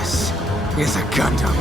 This is a Gundam.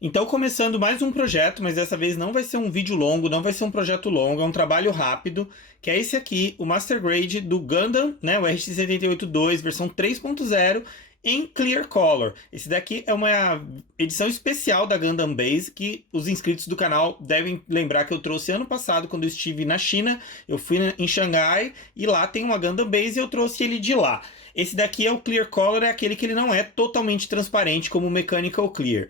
Então, começando mais um projeto, mas dessa vez não vai ser um vídeo longo, não vai ser um projeto longo, é um trabalho rápido, que é esse aqui, o Master Grade do Gundam, né, o RX-78-2, versão 3.0, em Clear Color. Esse daqui é uma edição especial da Gundam Base, que os inscritos do canal devem lembrar que eu trouxe ano passado, quando eu estive na China. Eu fui em Xangai, e lá tem uma Gundam Base, e eu trouxe ele de lá. Esse daqui é o Clear Color, é aquele que ele não é totalmente transparente, como o Mechanical Clear.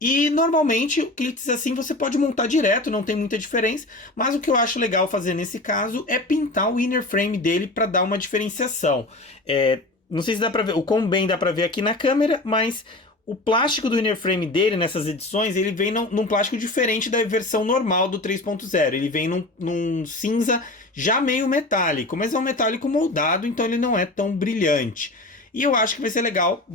E normalmente kits assim você pode montar direto, não tem muita diferença, mas o que eu acho legal fazer nesse caso é pintar o inner frame dele para dar uma diferenciação. Não sei se dá para ver, o quão bem dá para ver aqui na câmera, mas o plástico do inner frame dele nessas edições, ele vem num plástico diferente da versão normal do 3.0. Ele vem num cinza já meio metálico, mas é um metálico moldado, então ele não é tão brilhante. E eu acho que vai ser legal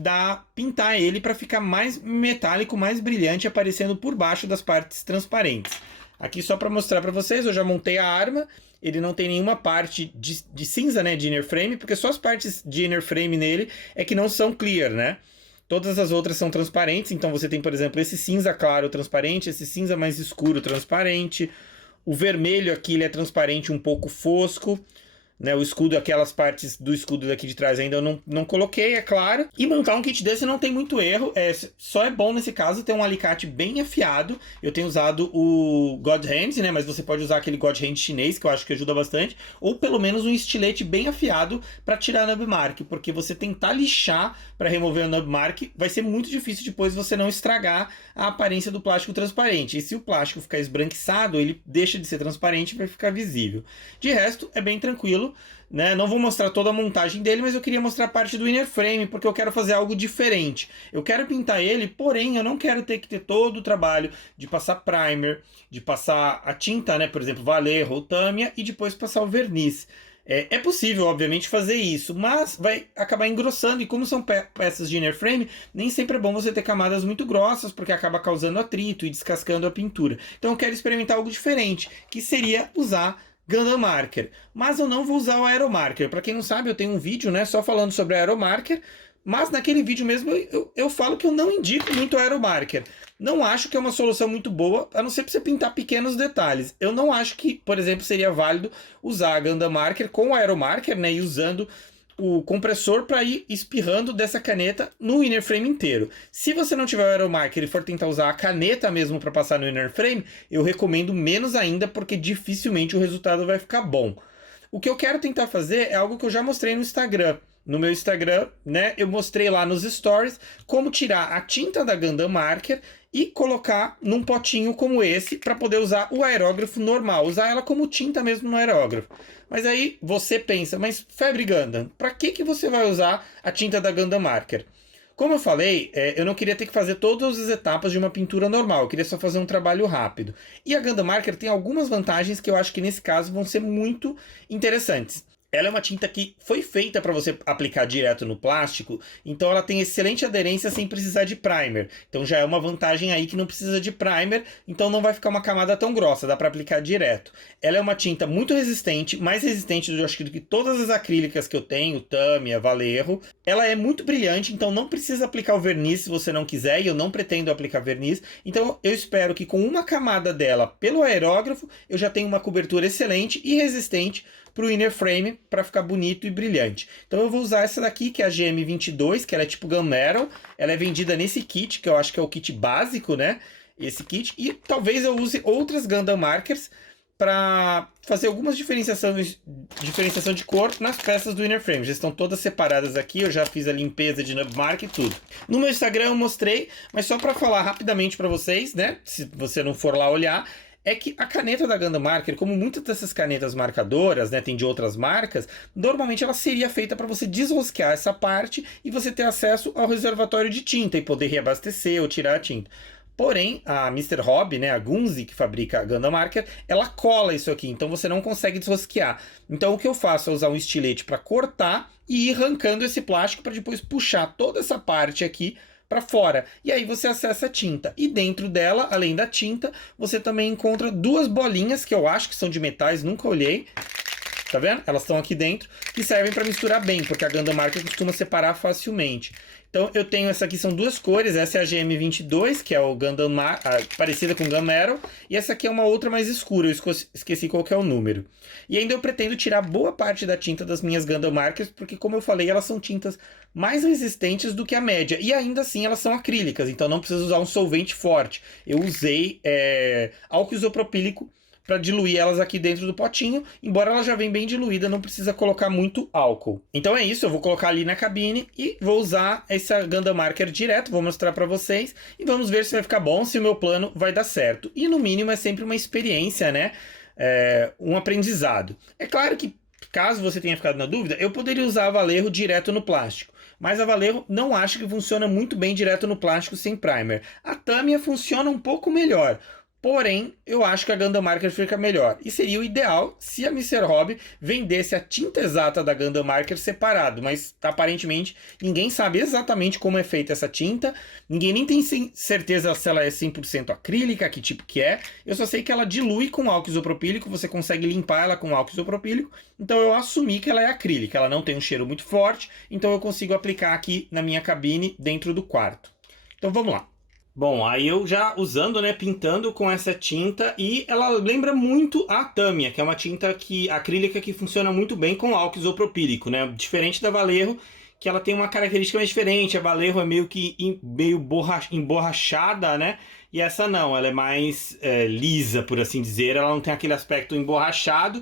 pintar ele para ficar mais metálico, mais brilhante, aparecendo por baixo das partes transparentes. Aqui só para mostrar para vocês, eu já montei a arma. Ele não tem nenhuma parte de cinza, né, de inner frame, porque só as partes de inner frame nele é que não são clear, né? Todas as outras são transparentes, então você tem, por exemplo, esse cinza claro transparente, esse cinza mais escuro transparente. O vermelho aqui ele é transparente um pouco fosco. Né, o escudo, aquelas partes do escudo daqui de trás ainda eu não coloquei, é claro. E montar um kit desse não tem muito erro, só é bom nesse caso ter um alicate bem afiado. Eu tenho usado o God Hand, né, mas você pode usar aquele God Hand chinês, que eu acho que ajuda bastante, ou pelo menos um estilete bem afiado para tirar a nub mark, porque você tentar lixar para remover a nub mark vai ser muito difícil depois você não estragar a aparência do plástico transparente. E se o plástico ficar esbranquiçado, ele deixa de ser transparente e vai ficar visível. De resto, é bem tranquilo. Né? Não vou mostrar toda a montagem dele, mas eu queria mostrar parte do inner frame, porque eu quero fazer algo diferente. Eu quero pintar ele, porém eu não quero ter que ter todo o trabalho de passar primer, de passar a tinta, né? Por exemplo, Vallejo ou Tamiya, e depois passar o verniz. É possível, obviamente, fazer isso, mas vai acabar engrossando, e como são peças de inner frame, nem sempre é bom você ter camadas muito grossas, porque acaba causando atrito e descascando a pintura. Então eu quero experimentar algo diferente, que seria usar Gundam Marker, mas eu não vou usar o Aeromarker. Para quem não sabe, eu tenho um vídeo, né, só falando sobre o Aeromarker, mas naquele vídeo mesmo eu falo que eu não indico muito o Aeromarker. Não acho que é uma solução muito boa, a não ser para você pintar pequenos detalhes. Eu não acho que, por exemplo, seria válido usar a Gundam Marker com o Aeromarker, né, e usando o compressor para ir espirrando dessa caneta no inner frame inteiro. Se você não tiver o Aeromarker e for tentar usar a caneta mesmo para passar no inner frame, eu recomendo menos ainda, porque dificilmente o resultado vai ficar bom. O que eu quero tentar fazer é algo que eu já mostrei no Instagram. No meu Instagram, né, eu mostrei lá nos stories como tirar a tinta da Gundam Marker e colocar num potinho como esse para poder usar o aerógrafo normal, usar ela como tinta mesmo no aerógrafo. Mas aí você pensa, mas Febre Gundam, para que você vai usar a tinta da Gundam Marker? Como eu falei, eu não queria ter que fazer todas as etapas de uma pintura normal, eu queria só fazer um trabalho rápido. E a Gundam Marker tem algumas vantagens que eu acho que nesse caso vão ser muito interessantes. Ela é uma tinta que foi feita para você aplicar direto no plástico, então ela tem excelente aderência sem precisar de primer. Então já é uma vantagem aí que não precisa de primer, então não vai ficar uma camada tão grossa, dá para aplicar direto. Ela é uma tinta muito resistente, mais resistente do que todas as acrílicas que eu tenho, Tamiya, Vallejo. Ela é muito brilhante, então não precisa aplicar o verniz se você não quiser, e eu não pretendo aplicar verniz. Então eu espero que com uma camada dela pelo aerógrafo, eu já tenho uma cobertura excelente e resistente para o inner frame, para ficar bonito e brilhante. Então eu vou usar essa daqui, que é a GM22, que ela é tipo Gunmetal. Ela é vendida nesse kit, que eu acho que é o kit básico, né? Esse kit. E talvez eu use outras Gundam Markers para fazer algumas diferenciação de cor nas peças do inner frame. Já estão todas separadas aqui, eu já fiz a limpeza de nub mark e tudo. No meu Instagram eu mostrei, mas só para falar rapidamente para vocês, né? Se você não for lá olhar, é que a caneta da Gundam Marker, como muitas dessas canetas marcadoras, né, tem de outras marcas, normalmente ela seria feita para você desrosquear essa parte e você ter acesso ao reservatório de tinta e poder reabastecer ou tirar a tinta. Porém, a Mr. Hobby, né, a Gunze, que fabrica a Gundam Marker, ela cola isso aqui, então você não consegue desrosquear. Então o que eu faço é usar um estilete para cortar e ir arrancando esse plástico para depois puxar toda essa parte aqui para fora. E aí você acessa a tinta. E dentro dela, além da tinta, você também encontra duas bolinhas, que eu acho que são de metais, nunca olhei. tá vendo? Elas estão aqui dentro, que servem para misturar bem, porque a Gundam Marker costuma separar facilmente. Então eu tenho essa aqui, são duas cores, essa é a GM22, que é o Gundam parecida com Gamero, e essa aqui é uma outra mais escura, eu esqueci qual que é o número. E ainda eu pretendo tirar boa parte da tinta das minhas Gundam Markers, porque como eu falei, elas são tintas mais resistentes do que a média, e ainda assim elas são acrílicas, então não precisa usar um solvente forte. Eu usei álcool isopropílico para diluir elas aqui dentro do potinho, embora ela já venha bem diluída, não precisa colocar muito álcool. Então é isso, eu vou colocar ali na cabine e vou usar essa Gundam Marker direto, vou mostrar para vocês e vamos ver se vai ficar bom, se o meu plano vai dar certo. E no mínimo é sempre uma experiência, né? Um aprendizado. É claro que, caso você tenha ficado na dúvida, eu poderia usar a Vallejo direto no plástico. Mas a Vallejo não acho que funciona muito bem direto no plástico sem primer. A Tamiya funciona um pouco melhor. Porém, eu acho que a Gundam Marker fica melhor. E seria o ideal se a Mr. Hobby vendesse a tinta exata da Gundam Marker separado. Mas, aparentemente, ninguém sabe exatamente como é feita essa tinta. Ninguém nem tem certeza se ela é 100% acrílica, que tipo que é. Eu só sei que ela dilui com álcool isopropílico. Você consegue limpar ela com álcool isopropílico. Então, eu assumi que ela é acrílica. Ela não tem um cheiro muito forte. Então, eu consigo aplicar aqui na minha cabine, dentro do quarto. Então, vamos lá. Bom, aí eu já usando, né, pintando com essa tinta, e ela lembra muito a Tamiya, que é uma tinta acrílica que funciona muito bem com álcool isopropílico, né? Diferente da Vallejo, que ela tem uma característica mais diferente. A Vallejo é meio emborrachada, né? E essa não, ela é mais lisa, por assim dizer. Ela não tem aquele aspecto emborrachado.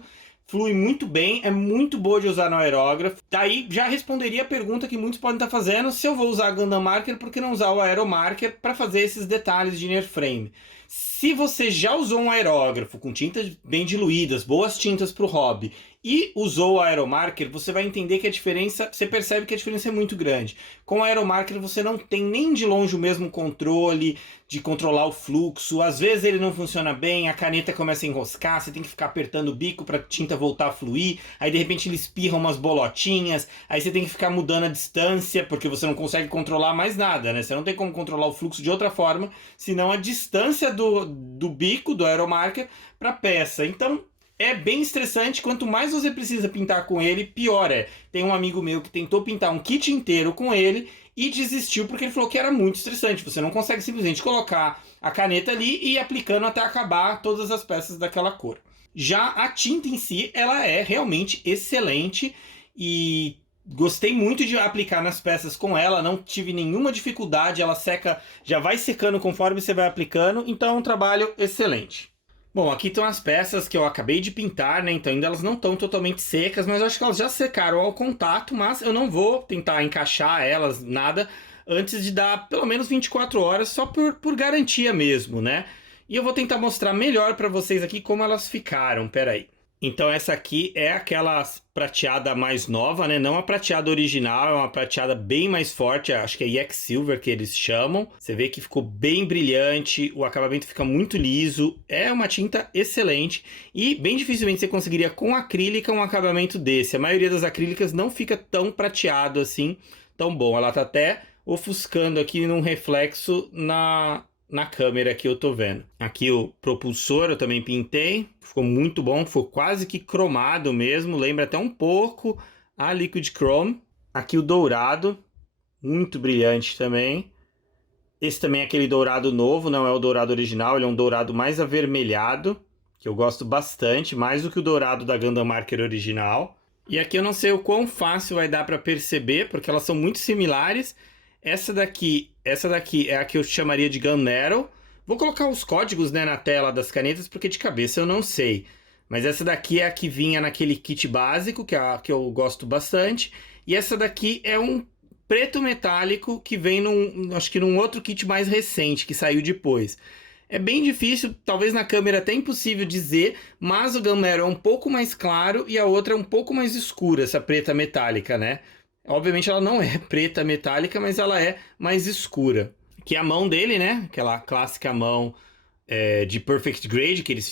Flui muito bem, é muito boa de usar no aerógrafo. Daí já responderia a pergunta que muitos podem estar fazendo: se eu vou usar a Gundam Marker, por que não usar o Aeromarker para fazer esses detalhes de inner frame? Se você já usou um aerógrafo com tintas bem diluídas, boas tintas para o hobby, e usou o Aeromarker, você vai entender que a diferença, você percebe que a diferença é muito grande. Com o Aeromarker você não tem nem de longe o mesmo controle de controlar o fluxo. Às vezes ele não funciona bem, a caneta começa a enroscar, você tem que ficar apertando o bico para a tinta voltar a fluir, aí de repente ele espirra umas bolotinhas, aí você tem que ficar mudando a distância, porque você não consegue controlar mais nada, né? Você não tem como controlar o fluxo de outra forma, senão a distância do bico, do Aeromarker, para a peça. Então é bem estressante. Quanto mais você precisa pintar com ele, pior é. Tem um amigo meu que tentou pintar um kit inteiro com ele e desistiu porque ele falou que era muito estressante. Você não consegue simplesmente colocar a caneta ali e ir aplicando até acabar todas as peças daquela cor. Já a tinta em si, ela é realmente excelente e gostei muito de aplicar nas peças com ela, não tive nenhuma dificuldade, ela seca, já vai secando conforme você vai aplicando, então é um trabalho excelente. Bom, aqui estão as peças que eu acabei de pintar, né? Então ainda elas não estão totalmente secas, mas eu acho que elas já secaram ao contato, mas eu não vou tentar encaixar elas, nada, antes de dar pelo menos 24 horas, só por garantia mesmo, né? E eu vou tentar mostrar melhor para vocês aqui como elas ficaram, peraí. Então essa aqui é aquela prateada mais nova, né? Não a prateada original, é uma prateada bem mais forte, acho que é EX Silver que eles chamam. Você vê que ficou bem brilhante, o acabamento fica muito liso, é uma tinta excelente e bem dificilmente você conseguiria com acrílica um acabamento desse. A maioria das acrílicas não fica tão prateado assim, tão bom. Ela tá até ofuscando aqui num reflexo na câmera que eu tô vendo. Aqui o propulsor eu também pintei, ficou muito bom, ficou quase que cromado mesmo, lembra até um pouco a Liquid Chrome. Aqui o dourado, muito brilhante também. Esse também é aquele dourado novo, não é o dourado original, ele é um dourado mais avermelhado, que eu gosto bastante, mais do que o dourado da Gundam Marker original. E aqui eu não sei o quão fácil vai dar para perceber, porque elas são muito similares. Essa daqui é a que eu chamaria de Gunmetal. Vou colocar os códigos, né, na tela das canetas, porque de cabeça eu não sei. Mas essa daqui é a que vinha naquele kit básico, que é a que eu gosto bastante. E essa daqui é um preto metálico que vem acho que num outro kit mais recente, que saiu depois. É bem difícil, talvez na câmera até impossível dizer, mas o Gunmetal é um pouco mais claro e a outra é um pouco mais escura, essa preta metálica, né? Obviamente ela não é preta metálica, mas ela é mais escura. Aqui a mão dele, né? Aquela clássica mão de Perfect Grade que eles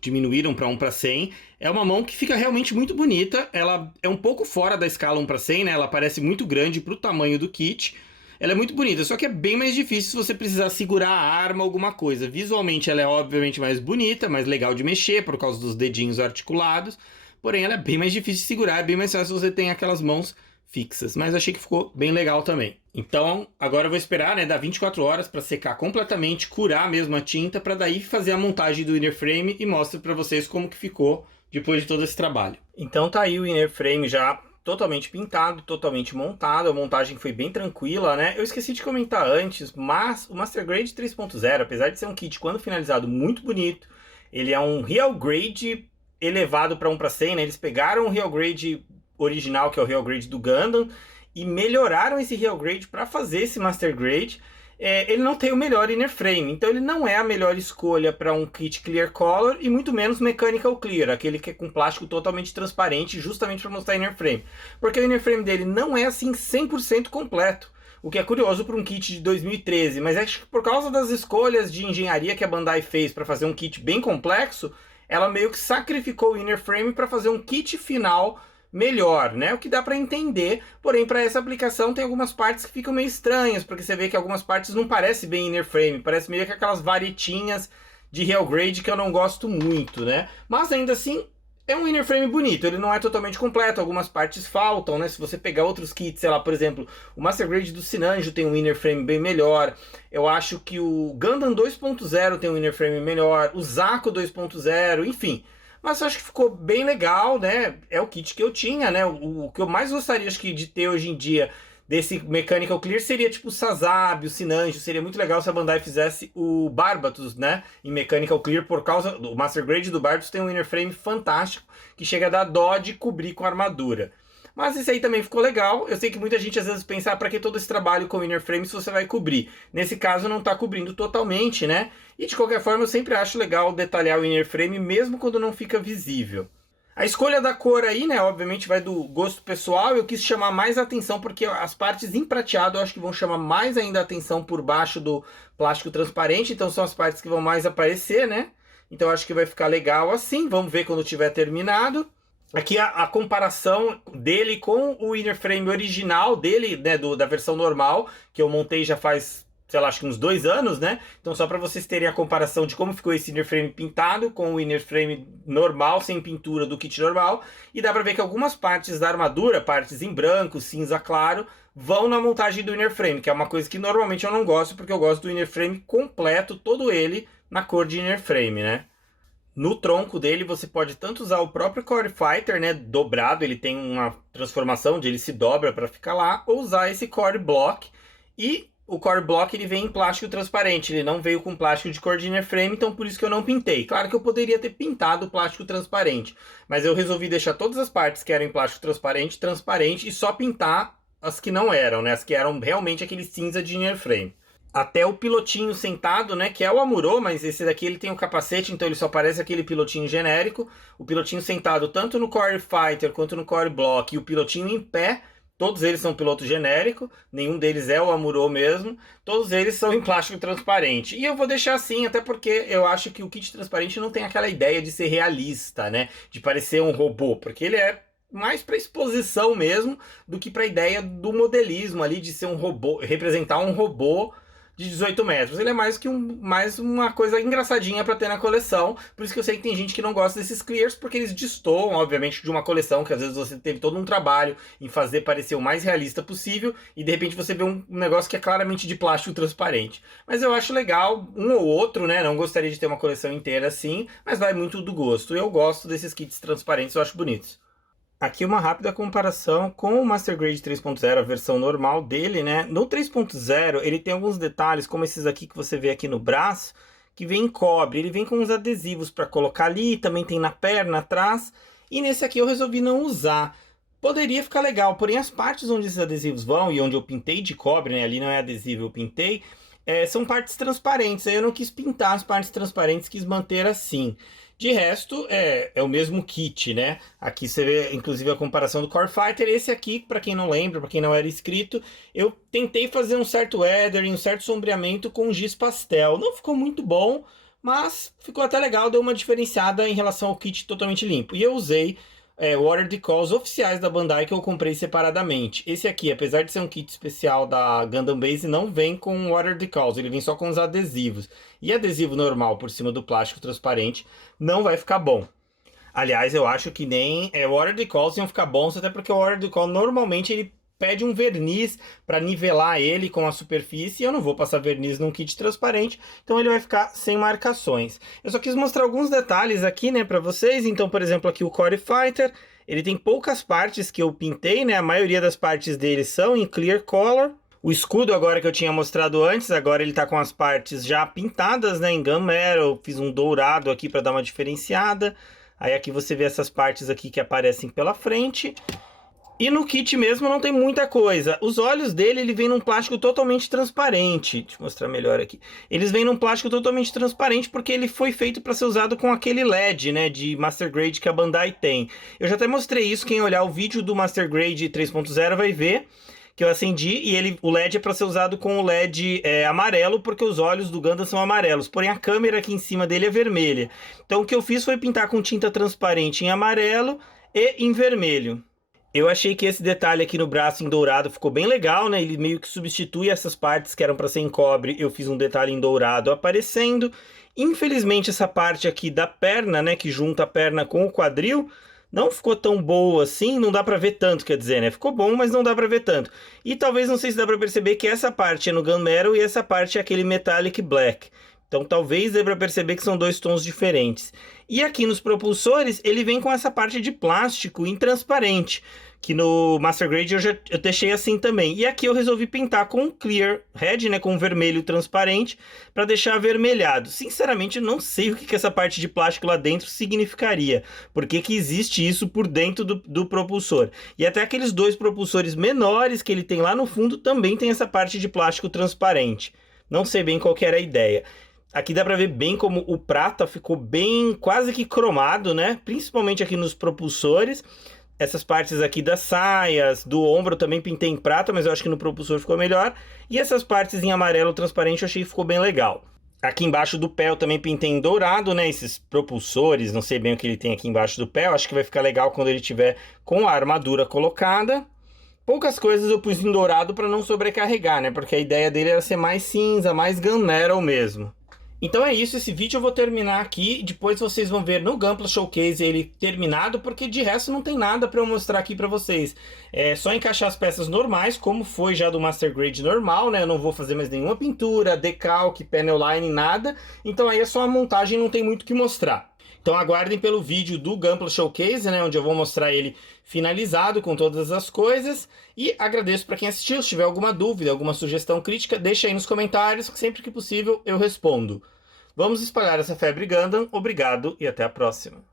diminuíram para 1:100. É uma mão que fica realmente muito bonita. Ela é um pouco fora da escala 1:100, né? Ela parece muito grande para o tamanho do kit. Ela é muito bonita, só que é bem mais difícil se você precisar segurar a arma, alguma coisa. Visualmente ela é obviamente mais bonita, mais legal de mexer por causa dos dedinhos articulados. porém ela é bem mais difícil de segurar, é bem mais fácil se você tem aquelas mãos fixas, mas achei que ficou bem legal também. Então, agora eu vou esperar, né, dar 24 horas para secar completamente, curar mesmo a tinta, para daí fazer a montagem do inner frame e mostro para vocês como que ficou depois de todo esse trabalho. Então tá aí o inner frame já totalmente pintado, totalmente montado, a montagem foi bem tranquila, né? Eu esqueci de comentar antes, mas o Master Grade 3.0, apesar de ser um kit, quando finalizado, muito bonito, ele é um Real Grade elevado para 1:100, né? Eles pegaram o Real Grade original, que é o Real Grade do Gundam, e melhoraram esse Real Grade para fazer esse Master Grade. Ele não tem o melhor inner frame, então ele não é a melhor escolha para um kit Clear Color e muito menos Mechanical Clear, aquele que é com plástico totalmente transparente, justamente para mostrar inner frame. Porque o inner frame dele não é assim 100% completo, o que é curioso para um kit de 2013, mas acho que por causa das escolhas de engenharia que a Bandai fez para fazer um kit bem complexo, ela meio que sacrificou o inner frame para fazer um kit final melhor, né? O que dá para entender, porém para essa aplicação tem algumas partes que ficam meio estranhas, porque você vê que algumas partes não parecem bem inner frame, parece meio que aquelas varetinhas de Real Grade que eu não gosto muito, né? Mas ainda assim é um inner frame bonito, ele não é totalmente completo, algumas partes faltam, né? Se você pegar outros kits, sei lá, por exemplo, o Master Grade do Sinanjo tem um inner frame bem melhor, eu acho que o Gundam 2.0 tem um inner frame melhor, o Zaku 2.0, enfim. Mas eu acho que ficou bem legal, né? É o kit que eu tinha, né? O que eu mais gostaria, acho que, de ter hoje em dia desse Mechanical Clear seria tipo o Sazabi, o Sinanjo. Seria muito legal se a Bandai fizesse o Barbatos, né? Em Mechanical Clear, por causa do Master Grade do Barbatos tem um inner frame fantástico que chega a dar dó de cobrir com armadura. Mas isso aí também ficou legal. Eu sei que muita gente às vezes pensa, para que todo esse trabalho com inner frame se você vai cobrir? Nesse caso não está cobrindo totalmente, né? E de qualquer forma eu sempre acho legal detalhar o inner frame mesmo quando não fica visível. A escolha da cor aí, né, obviamente vai do gosto pessoal. Eu quis chamar mais atenção porque as partes em prateado eu acho que vão chamar mais ainda a atenção por baixo do plástico transparente. Então são as partes que vão mais aparecer, né? Então eu acho que vai ficar legal assim. Vamos ver quando tiver terminado. Aqui a comparação dele com o inner frame original dele, né, da versão normal, que eu montei já faz, sei lá, acho que uns 2 anos, né? Então só para vocês terem a comparação de como ficou esse inner frame pintado com o inner frame normal, sem pintura do kit normal. E dá para ver que algumas partes da armadura, partes em branco, cinza claro, vão na montagem do inner frame, que é uma coisa que normalmente eu não gosto, porque eu gosto do inner frame completo, todo ele na cor de inner frame, né? No tronco dele você pode tanto usar o próprio Core Fighter, né, dobrado, ele tem uma transformação de ele se dobra para ficar lá, ou usar esse Core Block. E o Core Block ele vem em plástico transparente, ele não veio com plástico de cor de inner frame, então por isso que eu não pintei. Claro que eu poderia ter pintado o plástico transparente, mas eu resolvi deixar todas as partes que eram em plástico transparente, transparente, e só pintar as que não eram, né, as que eram realmente aquele cinza de inner frame. Até o pilotinho sentado, né, que é o Amuro, mas esse daqui ele tem o capacete, então ele só parece aquele pilotinho genérico. O pilotinho sentado tanto no Core Fighter quanto no Core Block, e o pilotinho em pé, todos eles são piloto genérico, nenhum deles é o Amuro mesmo, todos eles são em plástico transparente. E eu vou deixar assim, até porque eu acho que o kit transparente não tem aquela ideia de ser realista, né, de parecer um robô, porque ele é mais para exposição mesmo do que para a ideia do modelismo ali, de ser um robô, representar um robô de 18 metros. Ele é mais uma coisa engraçadinha para ter na coleção. Por isso que eu sei que tem gente que não gosta desses clears, porque eles destoam, obviamente, de uma coleção que às vezes você teve todo um trabalho em fazer parecer o mais realista possível, e de repente você vê um negócio que é claramente de plástico transparente. Mas eu acho legal, um ou outro, né? Não gostaria de ter uma coleção inteira assim, mas vai muito do gosto. Eu gosto desses kits transparentes, eu acho bonitos. Aqui uma rápida comparação com o Master Grade 3.0, a versão normal dele, né? No 3.0 ele tem alguns detalhes, como esses aqui que você vê aqui no braço, que vem em cobre. Ele vem com uns adesivos para colocar ali, também tem na perna, atrás. E nesse aqui eu resolvi não usar. Poderia ficar legal, porém as partes onde esses adesivos vão e onde eu pintei de cobre, né? Ali não é adesivo, eu pintei, são partes transparentes. Aí eu não quis pintar as partes transparentes, quis manter assim. De resto, é o mesmo kit, né? Aqui você vê, inclusive, a comparação do Core Fighter. Esse aqui, para quem não lembra, para quem não era inscrito, eu tentei fazer um certo weathering, um certo sombreamento com giz pastel. Não ficou muito bom, mas ficou até legal, deu uma diferenciada em relação ao kit totalmente limpo. E eu usei water decals oficiais da Bandai que eu comprei separadamente. Esse aqui, apesar de ser um kit especial da Gundam Base, não vem com water decals, ele vem só com os adesivos. E adesivo normal por cima do plástico transparente não vai ficar bom. Aliás, eu acho que nem o Order the Calls iam ficar bons, até porque o Order the Call normalmente ele pede um verniz para nivelar ele com a superfície, e eu não vou passar verniz num kit transparente, então ele vai ficar sem marcações. Eu só quis mostrar alguns detalhes aqui, né, para vocês. Então, por exemplo, aqui o Core Fighter, ele tem poucas partes que eu pintei, né, a maioria das partes dele são em Clear Color. O escudo agora que eu tinha mostrado antes, agora ele tá com as partes já pintadas, né, em Gunmetal. Fiz um dourado aqui para dar uma diferenciada. Aí aqui você vê essas partes aqui que aparecem pela frente. E no kit mesmo não tem muita coisa. Os olhos dele, ele vem num plástico totalmente transparente. Deixa eu mostrar melhor aqui. Eles vêm num plástico totalmente transparente porque ele foi feito para ser usado com aquele LED, né, de Master Grade que a Bandai tem. Eu já até mostrei isso, quem olhar o vídeo do Master Grade 3.0 vai ver que eu acendi, e o LED é para ser usado com o LED amarelo, porque os olhos do Gundam são amarelos, porém a câmera aqui em cima dele é vermelha. Então o que eu fiz foi pintar com tinta transparente em amarelo e em vermelho. Eu achei que esse detalhe aqui no braço em dourado ficou bem legal, né? Ele meio que substitui essas partes que eram para ser em cobre. Eu fiz um detalhe em dourado aparecendo. Infelizmente essa parte aqui da perna, né, que junta a perna com o quadril, não ficou tão boa assim, não dá pra ver tanto, quer dizer, né? Ficou bom, mas não dá pra ver tanto. E talvez, não sei se dá pra perceber que essa parte é no Gunmetal e essa parte é aquele Metallic Black. Então talvez dê pra perceber que são dois tons diferentes. E aqui nos propulsores, ele vem com essa parte de plástico intransparente, que no Master Grade eu deixei assim também. E aqui eu resolvi pintar com Clear Red, né, com vermelho transparente, para deixar avermelhado. Sinceramente, eu não sei o que essa parte de plástico lá dentro significaria. Por que existe isso por dentro do propulsor? E até aqueles dois propulsores menores que ele tem lá no fundo também tem essa parte de plástico transparente. Não sei bem qual que era a ideia. Aqui dá para ver bem como o prata ficou bem quase que cromado, né? Principalmente aqui nos propulsores. Essas partes aqui das saias, do ombro eu também pintei em prata, mas eu acho que no propulsor ficou melhor. E essas partes em amarelo transparente eu achei que ficou bem legal. Aqui embaixo do pé eu também pintei em dourado, né? Esses propulsores, não sei bem o que ele tem aqui embaixo do pé. Eu acho que vai ficar legal quando ele tiver com a armadura colocada. Poucas coisas eu pus em dourado para não sobrecarregar, né? Porque a ideia dele era ser mais cinza, mais Gunmetal mesmo. Então é isso, esse vídeo eu vou terminar aqui, depois vocês vão ver no Gunpla Showcase ele terminado, porque de resto não tem nada para eu mostrar aqui para vocês. É só encaixar as peças normais, como foi já do Master Grade normal, né? Eu não vou fazer mais nenhuma pintura, decalque, panel line, nada. Então aí é só a montagem, não tem muito o que mostrar. Então aguardem pelo vídeo do Gunpla Showcase, né, onde eu vou mostrar ele finalizado com todas as coisas. E agradeço para quem assistiu. Se tiver alguma dúvida, alguma sugestão crítica, deixa aí nos comentários, que sempre que possível eu respondo. Vamos espalhar essa febre Gundam. Obrigado e até a próxima.